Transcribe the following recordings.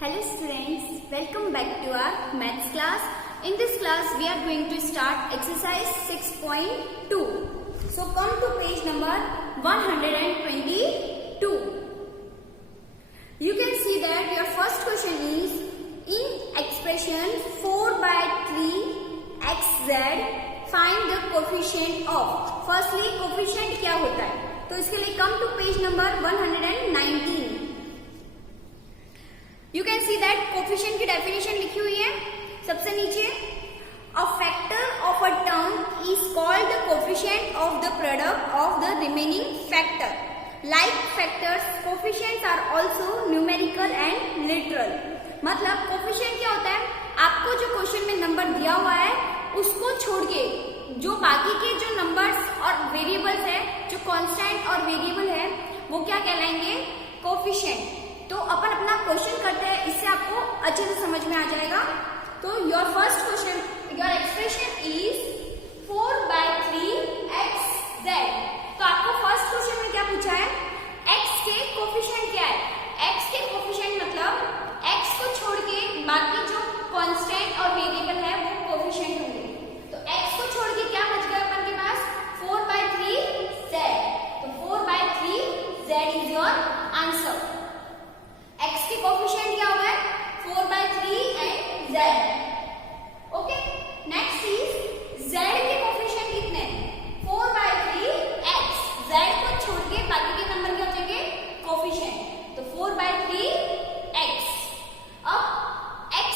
Hello students, welcome back to our maths class. In this class we are going to start exercise 6.2. So come to page number 122. You can see that your first question is in expression 4 by 3 xz find the coefficient of. Firstly coefficient क्या होता है, तो इसके लिए come to page number 119. You can see that coefficient की definition लिखी हुई है सबसे नीचे. A factor of a term is called the coefficient of the product of the remaining factor. Like factors, coefficients are also numerical and literal. मतलब coefficient क्या होता है, आपको जो क्वेश्चन में नंबर दिया हुआ है उसको छोड़ के जो बाकी के जो नंबर्स और वेरिएबल्स है, जो कांस्टेंट और वेरिएबल है, वो क्या कहलाएंगे, कोएफिशिएंट. तो अपन अपना क्वेश्चन करते हैं, इससे आपको अच्छे से समझ में आ जाएगा. तो your first question, your expression is 4 by 3 xz. तो आपको फर्स्ट क्वेश्चन में क्या पूछा है, x के कोएफिशिएंट क्या है. x के कोएफिशिएंट मतलब x को छोड़ के बाकी जो कांस्टेंट और वेरिएबल है वो कोएफिशिएंट होंगे. तो x को छोड़ के क्या बच गया अपन के पास, 4 by 3 z. तो 4 by 3 z is your answer. x के कोएफिशिएंट क्या होगा, 4 by 3 and z. Okay, next is z के कोएफिशिएंट कितने हैं, 4 by 3 x. z को छोड़ के बाकी के नंबर क्या हो जाएंगे, कोएफिशिएंट. तो 4 by 3 x. अब x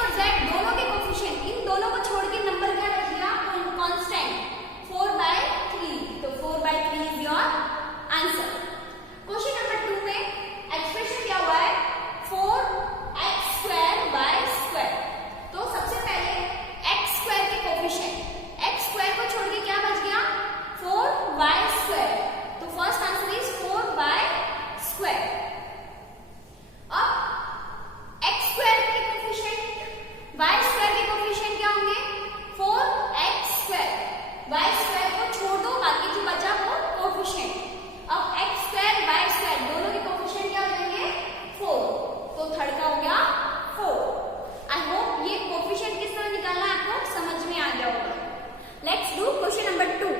और z दोनों के कोएफिशिएंट, इन दोनों को छोड़ के नंबर क्या रखिएगा, कांस्टेंट 4 by 3. तो 4 by 3 is your answer. Question number 2 में एक्सप्रेशन क्या हुआ है, 4x² y². तो सबसे पहले x² के कोएफिशिएंट, x² को छोड़ के क्या बच गया, 4y². तो फर्स्ट आंसर इज 4y². अब x² के कोएफिशिएंट, y² के कोएफिशिएंट क्या होंगे, 4x². y² को छोड़ दो, बाकी जो बचा वो कोएफिशिएंट. अब x² y² दोनों के कोएफिशिएंट क्या हो जाएंगे, 4. तो थर्ड का हो गया 4. आई होप ये कोएफिशिएंट किस तरह निकालना है आपको समझ में आ गया होगा. Let's do question number 2.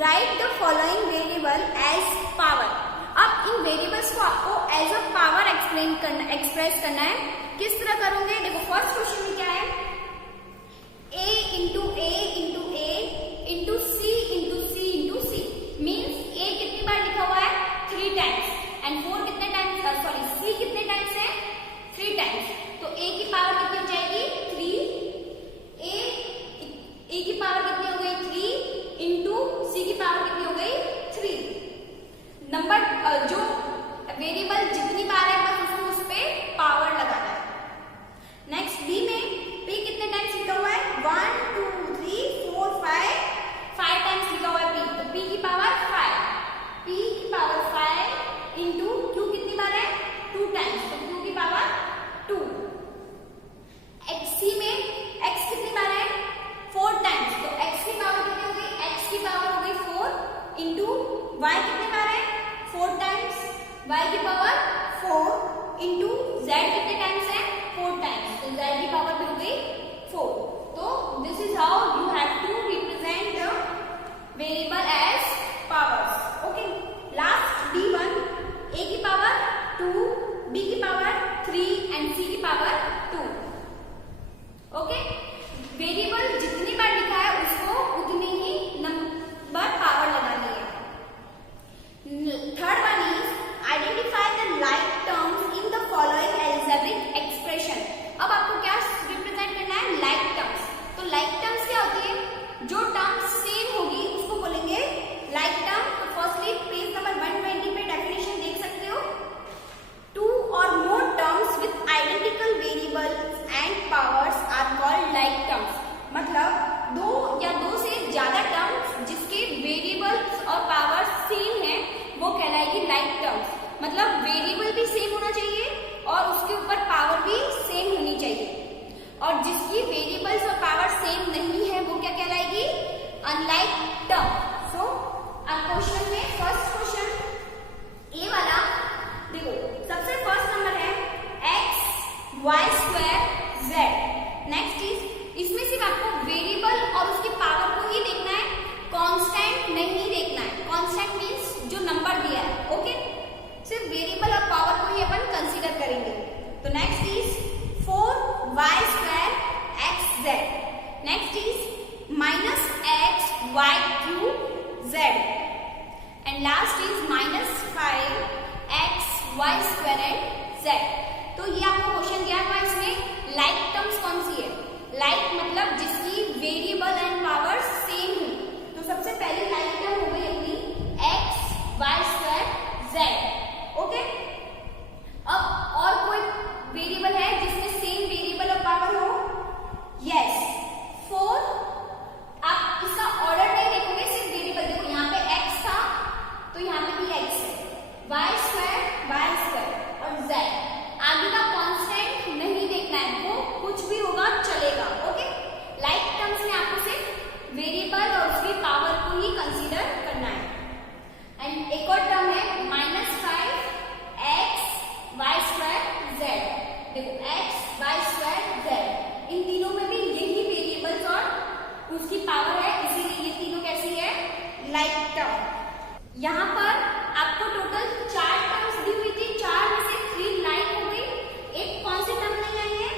Write the following variable as power. अब इन वेरिएबल्स को आपको एज अ पावर एक्सप्रेस करना है. किस तरह करोगे, देखो फर्स्ट क्वेश्चन में क्या है, a into a into a into c into c into c. Means a कितनी बार लिखा हुआ है, 3 टाइम्स. एंड 4 कितने टाइम्स, सॉरी c कितने टाइम्स है, 3 टाइम्स. तो a की पावर कितनी हो जाएगी, 3. a की पावर कितनी हो गई, 3 इंटू c की पावर कितनी हो गई, 3. नंबर जो वेरिएबल जितनी बार है बस उसको उस पे पावर लगाना है. नेक्स्ट बी में p कितने टाइम्स लिखा हुआ है, 1 2 3 4 5 टाइम्स लिखा हुआ है p. तो p की पावर 5, p की पावर 5 इंटू q कितनी बार है, 2 टाइम्स. तो q की पावर 2. x में x कितनी बार है, 4 टाइम्स. तो x की पावर कितनी हो गई, x की पावर हो गई 4 इंटू y कितनी बार है, 4 टाइम्स. y की पावर 4 इंटू z कितने टाइम्स है, 4 टाइम्स. तो z की पावर भी हो गई 4. तो this is how you have to represent the variable as powers. Okay, last d1, a की पावर 2, b की पावर 3 एंड c की पावर 2. ओके, वेरिएबल जितनी बार लिखा है उसको उतनी ही नंबर पावर लगानी है. Third one is identify the like terms in the following algebraic expression. अब आपको क्या रिप्रेजेंट करना है, लाइक टर्म्स. तो लाइक टर्म्स क्या होती है, जो टर्म्स सेम होगी उसको बोलेंगे लाइक टर्म. तो फर्स्टली पेज नंबर 120 पे डेफिनेशन देख सकते हो. Y square z. Next is, इसमें सिर्फ आपको वेरिएबल और उसकी पावर को ही देखना है, कांस्टेंट नहीं देखना है। कांस्टेंट मींस जो नंबर दिया है, ओके, सिर्फ वेरिएबल और पावर को ही अपन कंसीडर करेंगे। तो next is 4y square x z. Next is minus x y cube z and last is minus 5x y square and z. तो ये आपको क्वेश्चन दिया हुआ, इसमें लाइक टर्म्स कौन सी है? लाइक मतलब जिसकी वेरिएबल एंड पावर सेम हो। तो सबसे पहले लाइक टर्म हो गई अपनी x y square z, okay. अब और कोई वेरिएबल है जिसमें सेम वेरिएबल और पावर हो? यस, 4। आप इसका ऑर्डर नहीं देखोगे, सिर्फ वेरिएबल देखो, यहाँ पे x था तो यहाँ पे भी x है, वाई स्क्वायर और जेड। आगे का कांस्टेंट नहीं देखना है, वो कुछ भी होगा चलेगा, ओके। लाइक टर्म्स में आपको सिर्फ वेरिएबल और उसकी पावर को ही कंसीडर करना है। एंड एक और टर्म है minus 5x y square z. देखो x वाई स्क्वायर जेड, इन तीनों में भी यही वेरिएबल्स और उसकी पावर है, इसीलिए ये तीनों कैसी है? Like term. यहाँ पर आपको टोटल 4 टर्म्स दी हुई थी, 4 में से 3 लाइक हो गई, एक कौन सी टर्म नहीं आई है?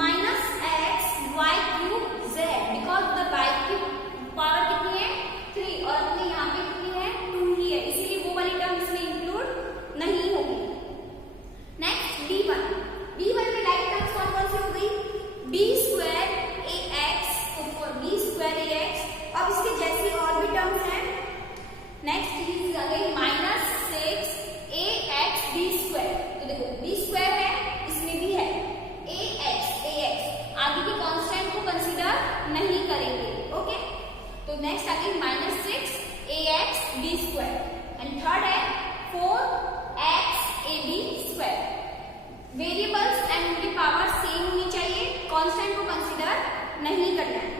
Minus x y cube z, because the y की पावर कितनी है? 3 और अपने यहाँ पे कितनी है? 2 ही है, इसीलिए वो वाली टर्म इसमें इंक्लूड नहीं होगी। Next b1। b1 में लाइक टर्म्स कौन कौन सी हो गई? b स्क्वायर ax, तो b स्क्वायर ax। अब इसके जैसी और भी टर्म्स हैं। Next is again minus 6ax b square. तो देखो b स्क्वायर है, इसमें भी है ax। आगे की कांस्टेंट को कंसीडर नहीं करेंगे, ओके। तो नेक्स्ट आगे minus 6ax b square and third है 4x ab square. Variables and उनकी पावर सेम होनी चाहिए, कांस्टेंट को कंसीडर नहीं करना है।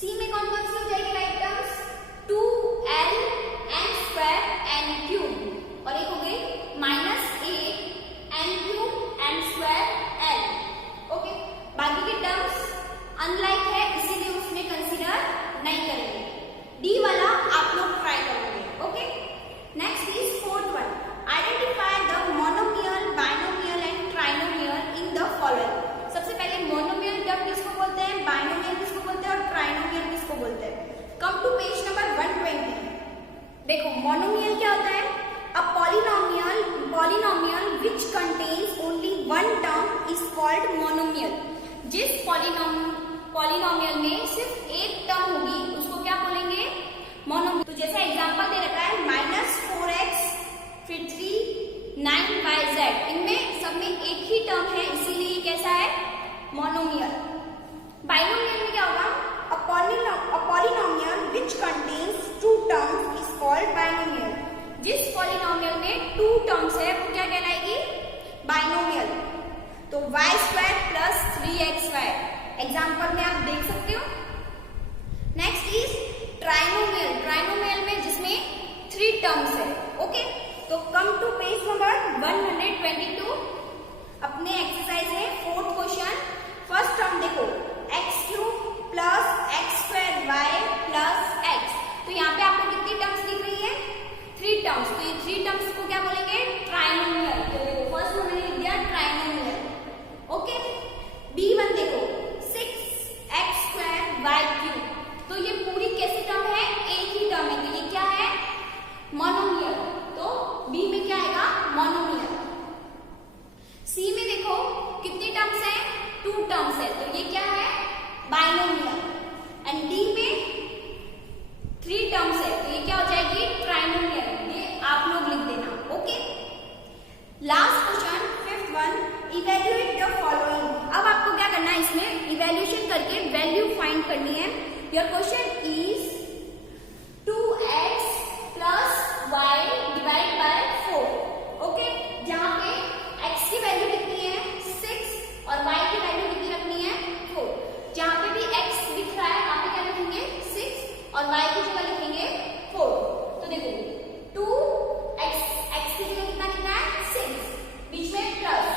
सी में कौन कौन सी हो जाएगी like terms? 2l n square n cube और एक हो गई minus 8 n cube n square l, okay. बाकी के टर्म्स अनलाइक है, इसीलिए उसमें कंसीडर नहीं करेंगे। डी वाला आप लोग ट्राई करोगे, okay. Next is 4th one, identify the monomial, binomial and trinomial in the following. सबसे पहले मोनोमियल टर्म किसको बोलते हैं, बाइनोमियल किसको बोलते हैं और ट्राइनोमियल किसको बोलते हैं? Come to page number 120। देखो मोनोमियल क्या होता है? A polynomial which contains only one term is called monomial. जिस पॉलिनोमियल में सिर्फ एक टर्म होगी उसको क्या बोलेंगे? मोनोमियल। तो जैसे एग्जांपल दे रखा है माइनस 4x फिर 3 9yz, इनमें सब में एक ही टर्म है, इसीलिए ये कैसा है? मोनोमियल। बाइनोमियल में क्या होगा? A polynomial which contains 2 terms is called binomial। जिस पॉलिनोमियल में 2 टर्म्स है वो क्या कहलाएगी? बाइनोमियल। तो y square plus 3xy example में आप देख सकते हो। Next is trinomial. ट्राइनोमियल में जिसमें 3 टर्म्स है, ओके। तो कम टू पेज नंबर 122, अपने एक्सरसाइज है 4th क्वेश्चन। फर्स्ट टर्म देखो x cube plus x square y plus x. तो यहाँ पे आपको कितनी टर्म्स दिख रही है? 3 टर्म्स। तो ये 3 टर्म्स को क्या बोलेंगे? ट्राइनोमियल। तो देखो फर्स्ट में मैंने लिख दिया ट्राइनोमियल, ओके। b1 देखो 6x स्क्वायर वाई क्यूब। तो ये पूरी कैसी टर्म है? एक ही टर्म है, तो ये क्या है? मोनोमियल। तो b में क्या आएगा? मोनोमियल। c में देखो कितनी टर्म्स है? 2 टर्म्स है, तो ये क्या है? बाइनोमियल। एंड d में 3 टर्म्स है, तो ये क्या हो जाएगी? ट्राइनोमियल। ये आप लोग लिख देना, okay. Last question 5th one, evaluate the following. अब आपको क्या करना है, इसमें इवेल्युएशन करके वैल्यू फाइंड करनी है। Your question is 2x plus y divide by 4, okay. जहां पे x की वैल्यू कितनी है? 6 और y की वैल्यू कितनी रखनी है? 4। जहां पे भी x दिख रहा है वहां पे क्या लिखेंगे? 6 और y की जगह लिखेंगे 4। तो देखो 2x की जगह कितना लिखना है? 6, बीच में प्लस,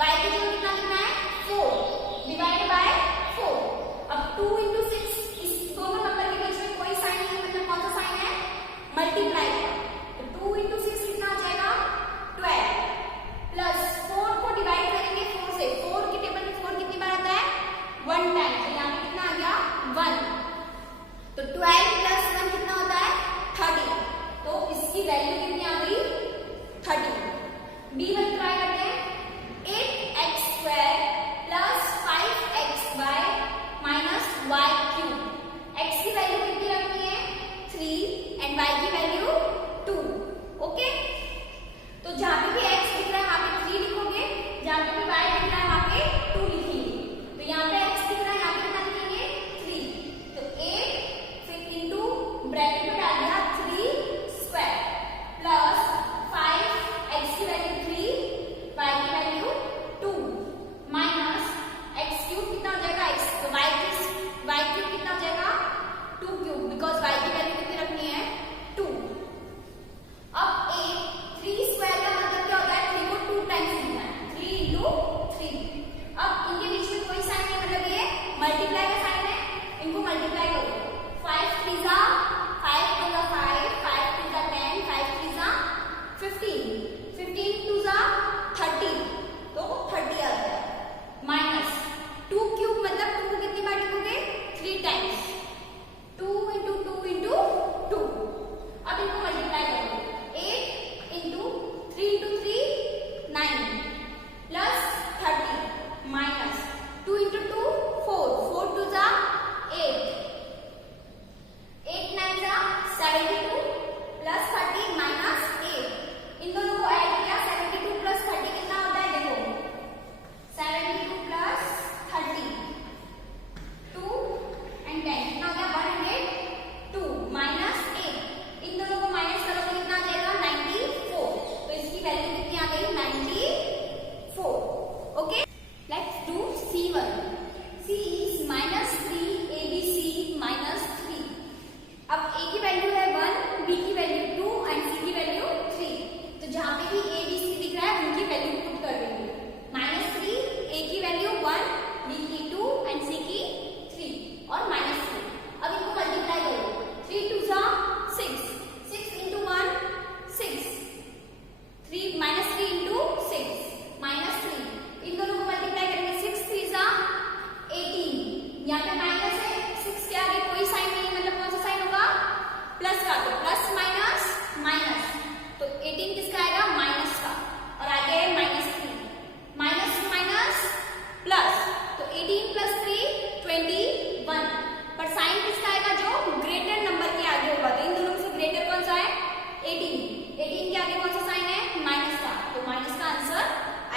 y की जगह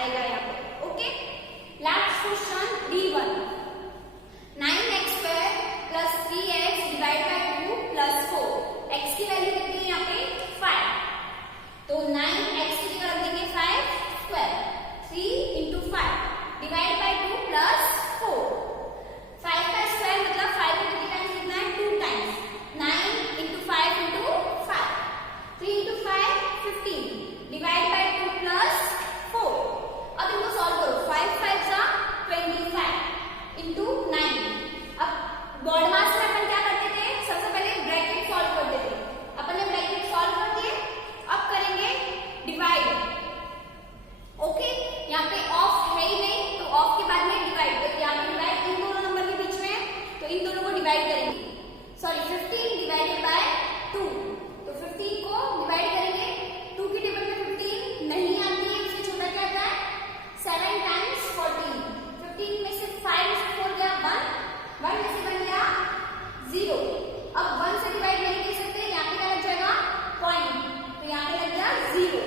आएगा यहाँ पे। Okay, last question D1, 9x square plus 3x divide by 2 plus 4, x की वैल्यू कितनी है यहाँ पे 5, तो 9x की जगह रख देंगे 5 square, 3 into 5 divide by 2 plus 4, 5 का स्क्वायर मतलब 5 को कितने टाइम्स लिखना है 2 times, 9 into 5 into 5, 3 into 5 15 divide by 2 plus 4। अब इनको सॉल्व करो, 5 5 जा 25 into 9। अब बॉड मास में अपन क्या करते थे, सबसे पहले ब्रैकेट सॉल्व करते थे, अपन ने ब्रैकेट सॉल्व कर दिए, अब करेंगे डिवाइड। ओके, यहाँ पे ऑफ है ही नहीं तो ऑफ के बाद में डिवाइड, तो यहाँ पे डिवाइड इन दोनों नंबर के बीच में, तो इन दोनों को डिवाइड करेंगे, सॉरी 15 डिवाइडेड बाय 2, तो 15 को डिवाइड करेंगे, 2 की टेबल में 15 नहीं आती है, उससे छोटा क्या आता है 7 टाइम्स 14, 15 में से 5 में से 4 गया 1, 1 में से बन गया 0। अब 1 से डिवाइड नहीं कर सकते, यहाँ पे क्या लग जाएगा पॉइंट, तो यहाँ पे लग गया 0।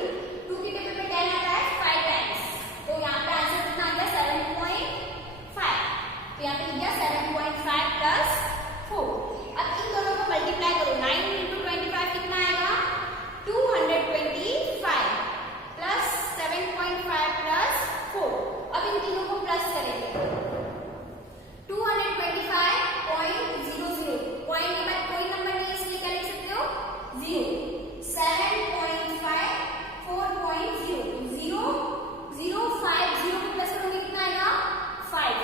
2 की टेबल में 10 आता है 5 टाइम्स, तो यहाँ पे आंसर कितना आ गया 7.5, तो यहाँ पे लग गया 7.5 प्लस 4। अब इन दोनों को मल्टीप्लाई करो, 9 into 25 कितना आएगा 225 प्लस 7.5 प्लस 4। अब इन तीनों को प्लस करेंगे, 225.00, पॉइंट के बाद कोई नंबर नहीं है इसलिए क्या लिख सकते हो 0, 7.5 4.0, 0 0 5 0 को प्लस करोगे कितना आएगा 5,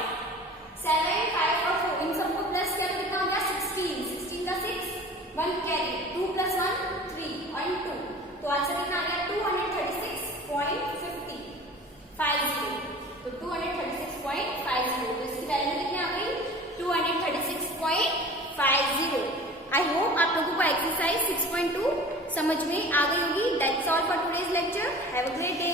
7 5 और 4 इन सबको प्लस करोगे कितना हो गया 16, 16 का 6 1 कैरी, 2 प्लस 1 3 और 2, तो आंसर कितना आ गया 236.50, तो 236.50, तो इसकी वैल्यू कितनी आ गई 236.50। आई होप आप लोगों को एक्सरसाइज 6.2 समझ में आ गई होगी। That's all for today's lecture, have a great day.